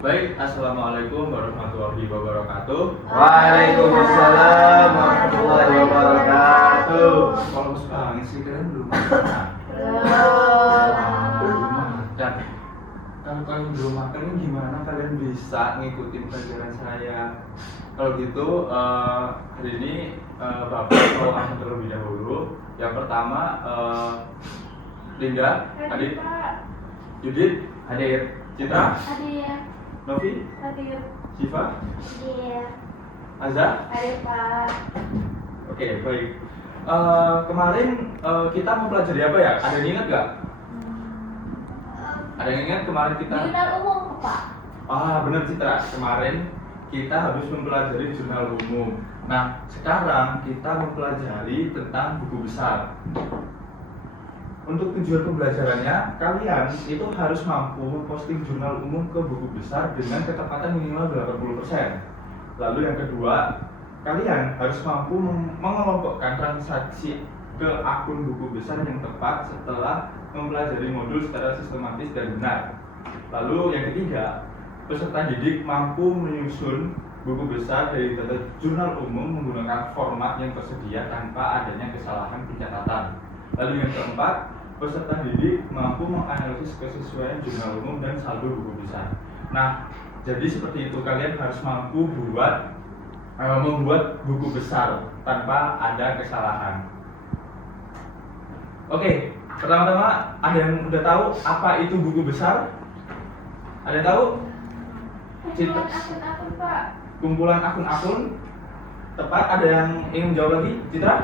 Baik, assalamualaikum warahmatullahi wabarakatuh. Waalaikumsalam warahmatullahi wabarakatuh. Kalau sekarang sih kalian belum makan. Kalau kalian belum makan, ini gimana kalian bisa ngikutin pelajaran saya? Kalau gitu, hari ini Bapak mau langsung terlebih dahulu. Yang pertama, Linda, Adit, Judit, Hadir. Citra, Hadir. Novi, Hadir. Siva, Hadir. Azza. Hadir, Pak. Oke, baik. Kemarin kita mempelajari apa ya? Ada yang ingat nggak? Ada yang ingat kemarin kita? Jurnal umum, Pak. Benar Citra. Kemarin kita habis mempelajari jurnal umum. Nah, sekarang kita mempelajari tentang buku besar. Untuk tujuan pembelajarannya, kalian itu harus mampu memposting jurnal umum ke buku besar dengan ketepatan minimal 80%. Lalu yang kedua, kalian harus mampu mengelompokkan transaksi ke akun buku besar yang tepat setelah mempelajari modul secara sistematis dan benar. Lalu yang ketiga, peserta didik mampu menyusun buku besar dari data jurnal umum menggunakan format yang tersedia tanpa adanya kesalahan pencatatan. Lalu yang keempat, peserta didik mampu menganalisis kesesuaian jurnal umum dan saldo buku besar. Nah, jadi seperti itu, kalian harus mampu membuat buku besar tanpa ada kesalahan. Oke, pertama-tama ada yang udah tahu apa itu buku besar? Ada yang tahu? Kumpulan akun-akun, Pak. Kumpulan akun-akun. Tepat, ada yang ingin jawab lagi? Citra?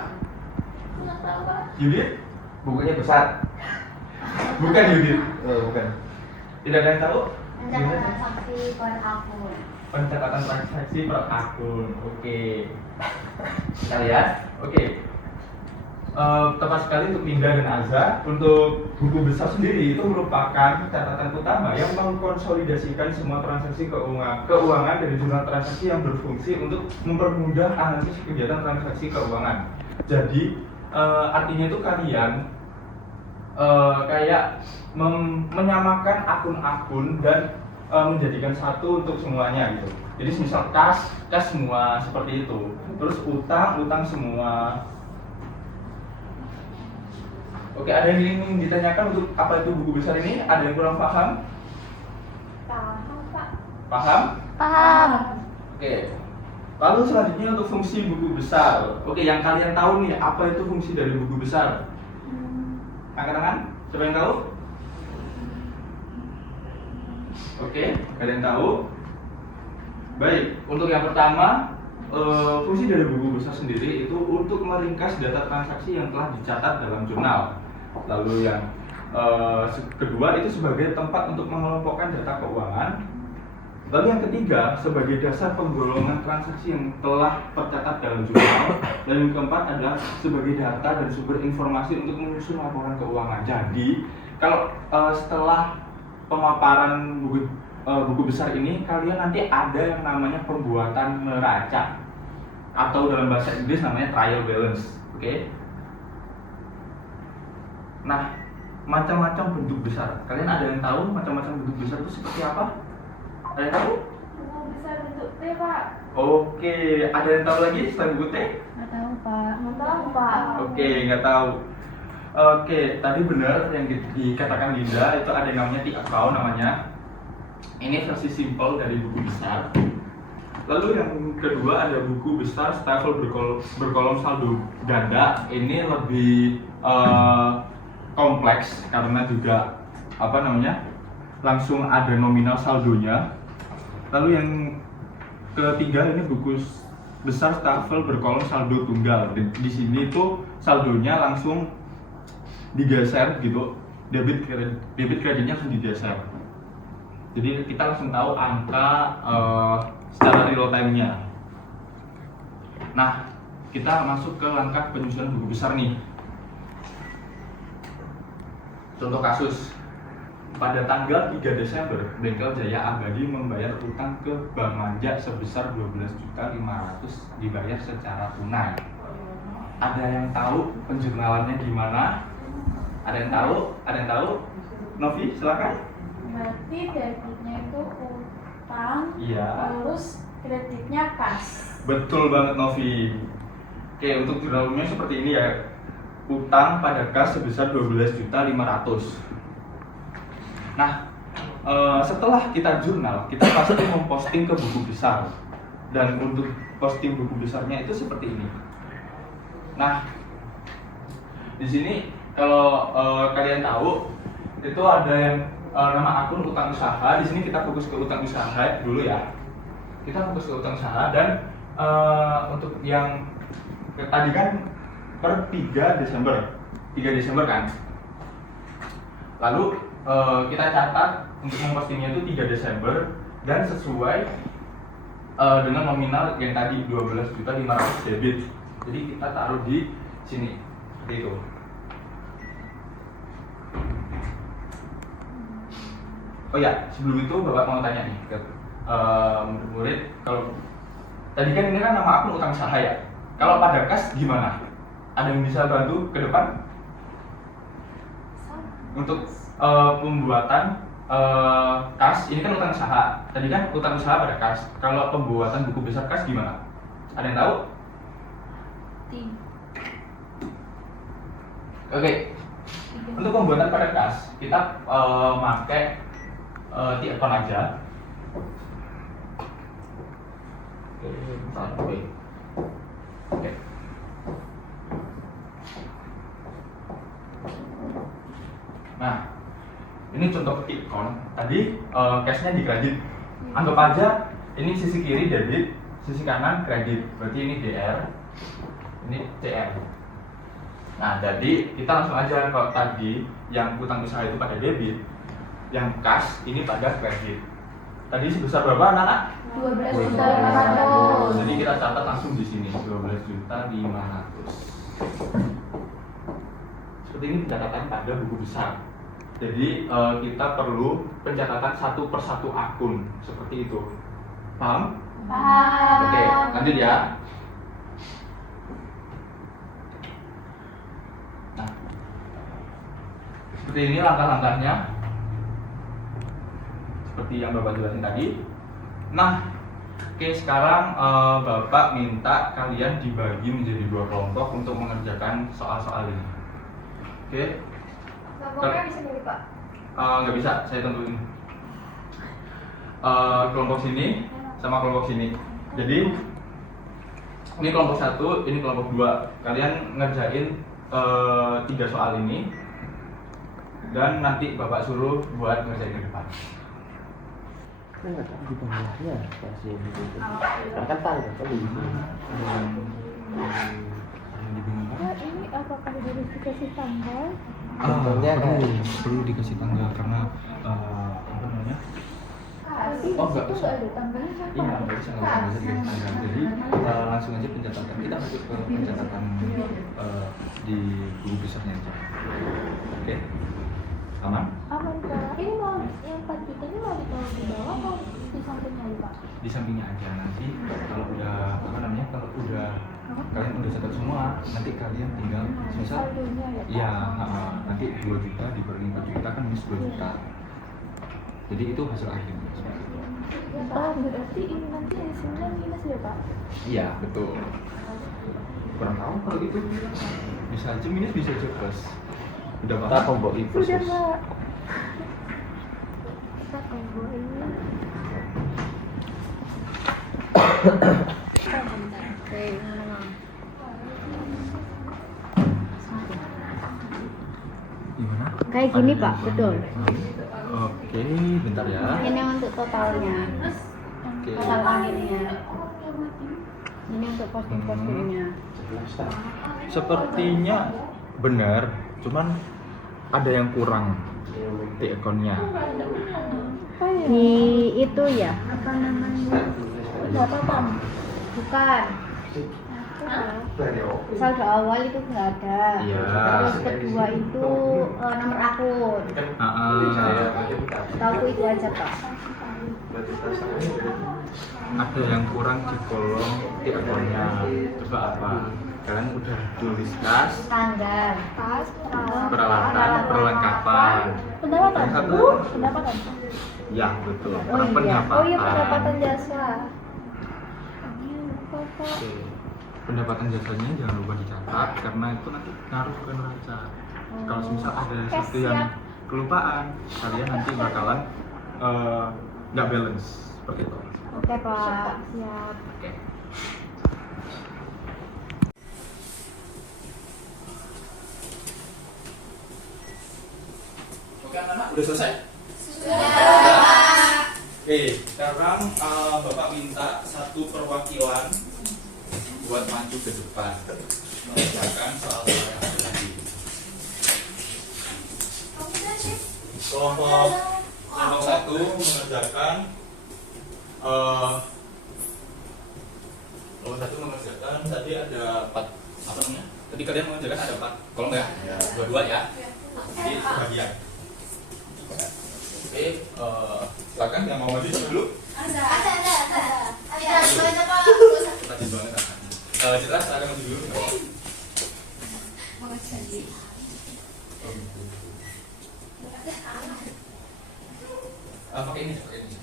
Nggak tahu, Pak. Judit? Bukunya besar. Bukan Judit. Bukan. Tidak ada yang tahu? Pencatatan transaksi per akun. Pencatatan transaksi per akun. Oke. Kita lihat. Oke. Tepat sekali untuk Linda dan Azza. Untuk buku besar sendiri itu merupakan catatan utama yang mengkonsolidasikan semua transaksi keuangan dari jurnal transaksi yang berfungsi untuk mempermudah analisis kegiatan transaksi keuangan. Jadi artinya itu kalian kayak menyamakan akun-akun dan menjadikan satu untuk semuanya gitu. Jadi misal kas semua seperti itu. Terus utang semua. Oke, ada yang ingin ditanyakan untuk apa itu buku besar ini? Ada yang kurang paham? Paham, Pak. Paham? Paham. Oke. Lalu selanjutnya untuk fungsi buku besar. Oke, yang kalian tahu nih, apa itu fungsi dari buku besar? Angkat tangan. Siapa yang tahu? Oke, kalian tahu? Baik, untuk yang pertama, fungsi dari buku besar sendiri itu untuk meringkas data transaksi yang telah dicatat dalam jurnal. Lalu yang kedua itu sebagai tempat untuk mengelompokkan data keuangan. Lalu yang ketiga sebagai dasar penggolongan transaksi yang telah tercatat dalam jurnal. Dan yang keempat adalah sebagai data dan sumber informasi untuk menyusun laporan keuangan. Jadi kalau setelah pemaparan buku besar ini, kalian nanti ada yang namanya pembuatan neraca atau dalam bahasa Inggris namanya trial balance. Oke? Nah, macam-macam bentuk besar. Kalian ada yang tahu macam-macam bentuk besar itu seperti apa? Ada yang tahu? Buku besar bentuk T, Pak. Oke, ada yang tahu lagi selain buku T? Nggak tahu, Pak. Nggak tahu, Pak. Oke, nggak tahu. Oke, tadi benar yang dikatakan Linda, itu ada yang namanya T-account namanya. Ini versi simple dari buku besar. Lalu yang kedua ada buku besar stafel berkolom saldo ganda. Ini lebih kompleks karena juga langsung ada nominal saldonya. Lalu yang ketiga ini buku besar stafel berkolom saldo tunggal. Di sini tuh saldonya langsung digeser gitu, debit kreditnya langsung digeser. Jadi kita langsung tahu angka secara real time-nya. Nah, kita masuk ke langkah penyusunan buku besar nih. Contoh kasus. Pada tanggal 3 Desember, Bengkel Jaya Abadi membayar utang ke Bank Manja sebesar 12.500.000 dibayar secara tunai. Ada yang tahu penjurnalannya gimana? Ada yang tahu? Novi, silakan. Berarti debitnya itu utang, Iya. terus kreditnya kas. Betul banget Novi. Oke, untuk jurnal umumnya seperti ini ya. Utang pada kas sebesar 12.500.000. Nah, setelah kita jurnal, kita pasti memposting ke buku besar. Dan untuk posting buku besarnya itu seperti ini. Nah, di sini kalau kalian tahu itu ada yang nama akun utang usaha. Di sini kita fokus ke utang usaha dulu ya. Kita fokus ke utang usaha dan untuk yang tadi kan per 3 Desember kan. Lalu kita catat untuk mempostingnya itu 3 Desember dan sesuai dengan nominal yang tadi 12.500.000 debit. Jadi kita taruh di sini seperti itu. Oh ya, sebelum itu Bapak mau tanya nih ke murid, kalau tadi kan ini kan nama akun utang usaha ya. Kalau pada kas gimana? Ada yang bisa bantu ke depan? Untuk pembuatan kas, ini kan utang usaha. Tadi kan utang usaha pada kas. Kalau pembuatan buku besar kas gimana? Ada yang tahu? Oke. Untuk pembuatan pada kas, kita pakai T-account aja. Oke. Nah, ini contoh T-account. Tadi cashnya di kredit. Anggap aja ini sisi kiri debit, sisi kanan kredit. Berarti ini DR, ini CR. Nah, jadi kita langsung aja kalau tadi yang utang usaha itu pada debit, yang kas ini pada kredit. Tadi sebesar berapa anak-anak? 12.500.000. Jadi kita catat langsung di sini 12.500.000. Seperti ini pencatatan pada buku besar. Jadi kita perlu pencatatan satu persatu akun seperti itu. Paham? Paham. Oke, lanjut ya. Nah, seperti ini langkah-langkahnya. Seperti yang Bapak jelasin tadi. Nah, oke, sekarang Bapak minta kalian dibagi menjadi 2 kelompok untuk mengerjakan soal-soal ini. Oke? Kelompoknya bisa milih Pak? Nggak bisa, saya tentuin. Kelompok sini sama kelompok sini. Jadi ini kelompok 1, ini kelompok 2. Kalian ngerjain 3 soal ini dan nanti Bapak suruh buat ngerjain ke depan. Kan nggak tahu di bawahnya kasih gitu. Karena kan tangga kan di sini. Ini apakah harus dikasih tanggal? Contohnya perlu dikasih tanggal karena apa namanya? Tapi Oh, nggak itu usah. nggak ada tanggalnya kan? Iya, nggak bisa dikasih tanggal. Jadi langsung aja pencatatan. Kita masuk ke pencatatan di buku besarnya aja. Oke? Aman? Aman Pak. Ini mau yang 4 juta ini mau ditaruh di bawah atau di sampingnya Pak? Di sampingnya aja. Nanti kalau udah apa namanya? Kalau udah kalian udah catat semua, nanti kalian tinggal misal Saldonya ya Pak? iya, nanti 2 juta dibagi 4 juta kan minus 2 juta. Jadi itu hasil akhir. Oh, berarti ini nanti hasilnya minus ya Pak? Iya, betul. Kurang tahu kalau itu. Bisa aja minus, bisa aja plus. Udah kita paham? tombol itu Sudah Pak. Kita tunggu ini. Oke, mana? Gimana? Kayak gini Pak, betul. Oke, bentar ya. Ini untuk totalnya, Oke. total akhirnya. Ini untuk posting-postingnya. Sepertinya benar, cuman ada yang kurang di akunnya. Di itu ya, apa namanya? Catatan. Bukan. Saldo awal itu nggak ada. Iya. Terus kedua itu nomor akun. Tahu itu aja Pak. Ada yang kurang di kolom di akunnya. Coba apa? kalian udah tuliskan Tanggal, tas, peralatan, perlengkapan. pendapatan. Yang satu, Pendapatan. ya betul. Oh iya. Pendapatan. Oh iya, pendapatan jasa. Lupa, Pak. Oke. Pendapatan jasanya jangan lupa dicatat karena itu nanti ngaruh ke neraca. Kalau misal ada Oke, sesuatu yang siap. kelupaan, kalian nanti bakalan nggak balance seperti itu. Oke, Pak. Siap. Oke. Oke anak-anak, udah selesai? Sudah. Oke, sekarang Bapak minta satu perwakilan buat maju ke depan mengerjakan soal-soal yang ada tadi. Kelompok satu mengerjakan tadi ada 4 apa namanya? Tadi kalian mengerjakan ada 4 kolom ya? Dua-dua ya? Jadi bagian. Oke, silakan yang mau maju coba dulu. Ada. Banyak Pak. Rajin banget kan? Citra, silakan maju dulu. Mau jadi. Pakai ini, pakai ini.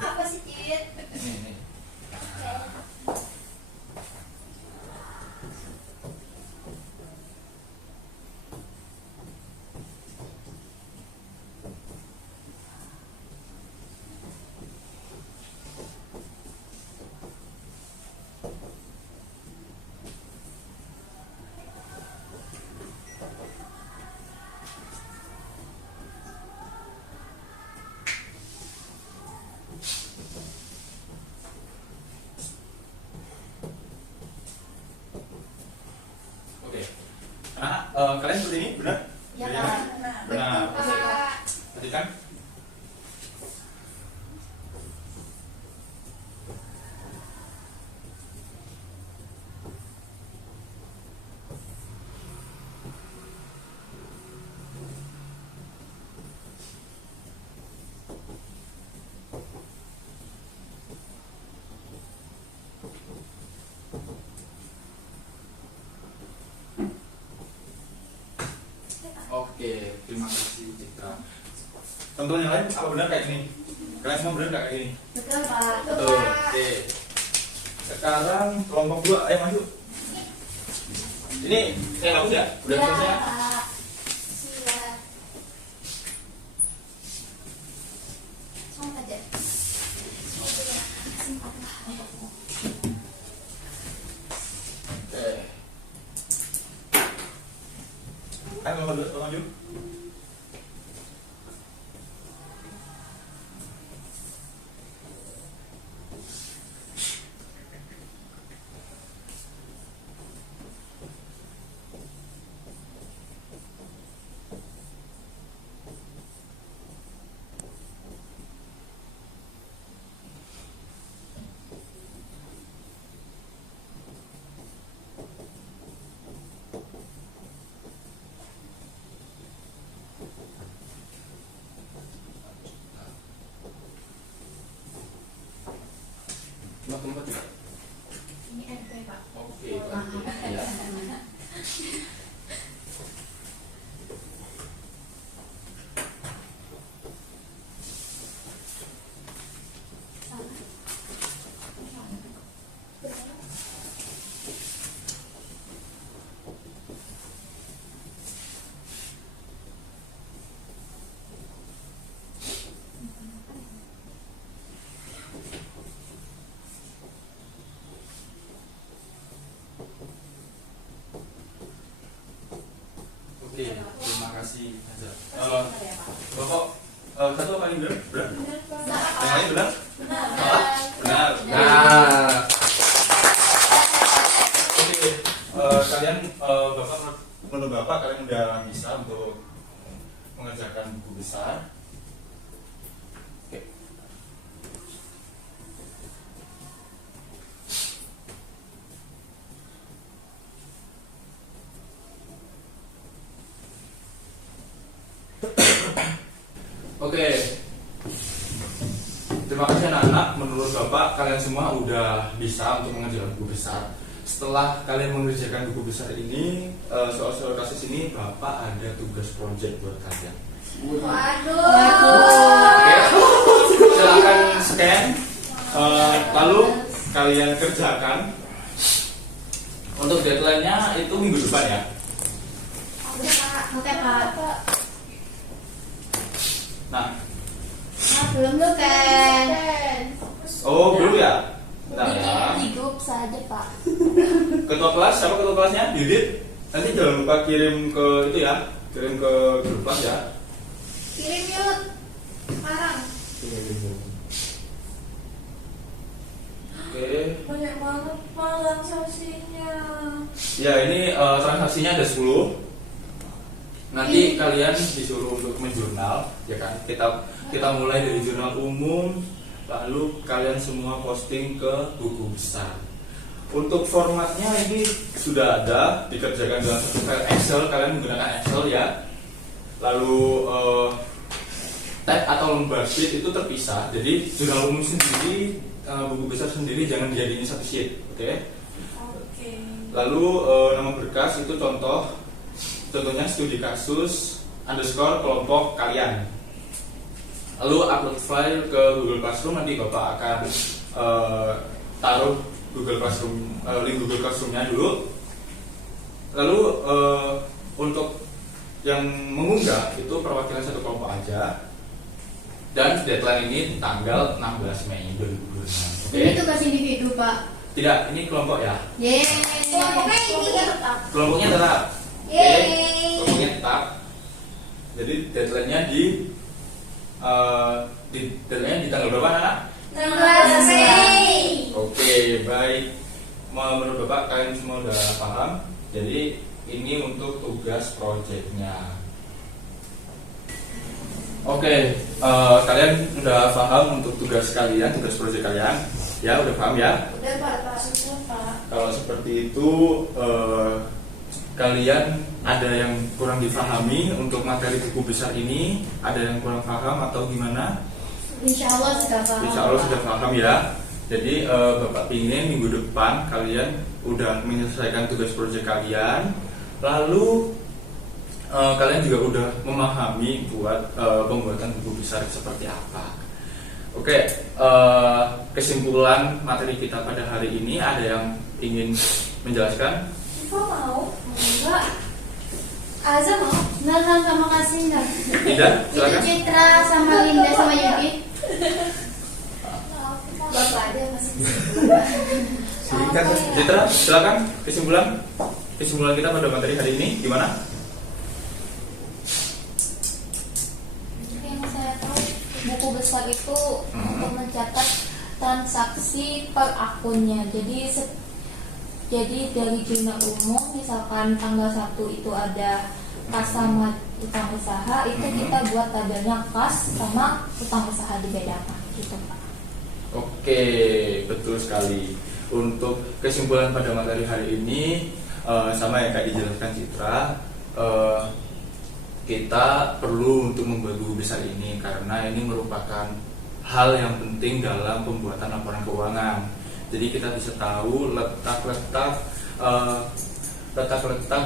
Apa sih, Cid? Ini. Oke. Nah, kalian seperti ini benar? Ya, Benar? Pak. Benar. Pak. Tadi kan? Oke, terima kasih Citra. Teman-teman yang lain apa benar kayak gini? Kalian semua benar nggak kayak gini? Betul, Pak. Betul. Oke. Sekarang kelompok 2, ayo maju. Ini saya hapus ya? Udah Ya, selesai ya? Pak. Siap. Sama aja. Oke. Ayo kelompok 2, tolong maju. Tempat juga. Ini RP, Pak. Oke, ya. Oke, terima kasih Azhar. Bapak, satu apa yang benar? Benar? Yang lain benar? Salah? Benar. Nah. Oke, kalian menurut Bapak kalian udah bisa untuk mengerjakan buku besar. Oke. Terima kasih anak-anak. Menurut Bapak, kalian semua udah bisa untuk mengerjakan buku besar. Setelah kalian mengerjakan buku besar ini, soal-soal kasus ini, Bapak ada tugas project buat kalian. Waduh. Oke, silakan scan. Lalu kalian kerjakan. Untuk deadline-nya itu minggu depan ya. Oke Pak. Oke Pak. Nah, Belum lu kan? oh belum ya? Nah, ya. Di grup saja Pak. Ketua kelas, siapa ketua kelasnya? Yudit. Nanti jangan lupa kirim ke itu ya, kirim ke grup kelas ya. Kirim yuk. Sekarang. Oke. Banyak banget Pak transaksinya. Ya ini transaksinya ada 10. Nanti kalian disuruh untuk menjurnal, ya kan? Kita mulai dari jurnal umum, lalu kalian semua posting ke buku besar. Untuk formatnya ini sudah ada, dikerjakan dalam satu file Excel. Kalian menggunakan Excel ya. Lalu tab atau lembar sheet itu terpisah. Jadi jurnal umum sendiri, buku besar sendiri jangan dijadiin satu sheet, oke? Oke. Lalu nama berkas itu contohnya studi kasus _ kelompok kalian. Lalu upload file ke Google Classroom. Nanti Bapak akan taruh Google Classroom, link Google Classroom-nya dulu. Lalu untuk yang mengunggah itu perwakilan satu kelompok aja. Dan deadline ini tanggal 16 Mei 2026. Oke? Ini tugas individu Pak. Tidak, ini kelompok ya. Yeay. Kelompoknya ini tetap. Kelompoknya tetap. Oke? Yeay. Kelompoknya tetap. Jadi deadline-nya di deadline-nya di tanggal berapa anak? 16 Mei. Oke, baik. Menurut Bapak kalian semua udah paham. Jadi ini untuk tugas proyeknya. Oke, kalian udah paham untuk tugas kalian, tugas proyek kalian? Ya, udah paham ya? Udah Pak, sudah Pak. Kalau seperti itu, kalian ada yang kurang difahami untuk materi buku besar ini? Ada yang kurang paham atau gimana? Insya Allah sudah paham. Insya Allah Pak. sudah paham ya. Jadi Bapak ingin minggu depan kalian udah menyelesaikan tugas proyek kalian, lalu kalian juga udah memahami buat pembuatan buku besar seperti apa. Oke, kesimpulan materi kita pada hari ini, ada yang ingin menjelaskan? Siva mau? Enggak. Aza mau? Nah, sama kasih enggak? Tidak, Itu silakan. Citra sama Linda sama Yudi. Bapak ada masih Singkat, Citra, silakan kesimpulan kita pada materi hari ini gimana? Yang saya tahu buku besar itu untuk mencatat transaksi per akunnya. Jadi dari jurnal umum misalkan tanggal 1 itu ada kas sama utang usaha, itu kita buat tabelnya kas sama utang usaha dibedakan gitu Pak. Oke, betul sekali. Untuk kesimpulan pada materi hari ini, sama yang kayak dijelaskan Citra, kita perlu untuk membuat buku besar ini karena ini merupakan hal yang penting dalam pembuatan laporan keuangan. Jadi kita bisa tahu letak-letak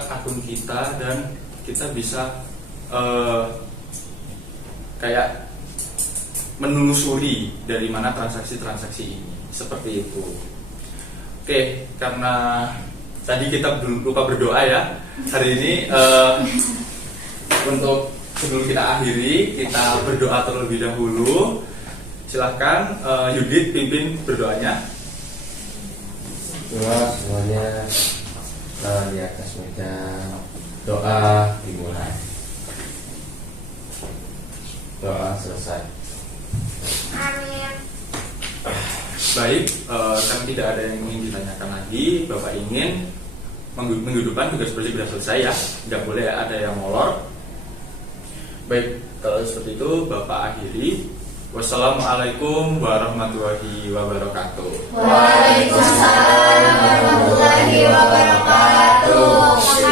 akun kita dan kita bisa kayak menelusuri dari mana transaksi-transaksi ini, seperti itu. Oke, karena tadi kita lupa berdoa ya hari ini. Untuk sebelum kita akhiri, kita berdoa terlebih dahulu. Silahkan Yudit pimpin berdoanya. Doa semuanya di atas meja. Doa dimulai. Doa selesai. Amin. Baik, karena tidak ada yang ingin ditanyakan lagi, Bapak ingin minggu depan tugas proyek sudah selesai ya, tidak boleh ada yang molor. Baik, kalau seperti itu Bapak akhiri. Wassalamualaikum warahmatullahi wabarakatuh. Waalaikumsalam warahmatullahi wabarakatuh.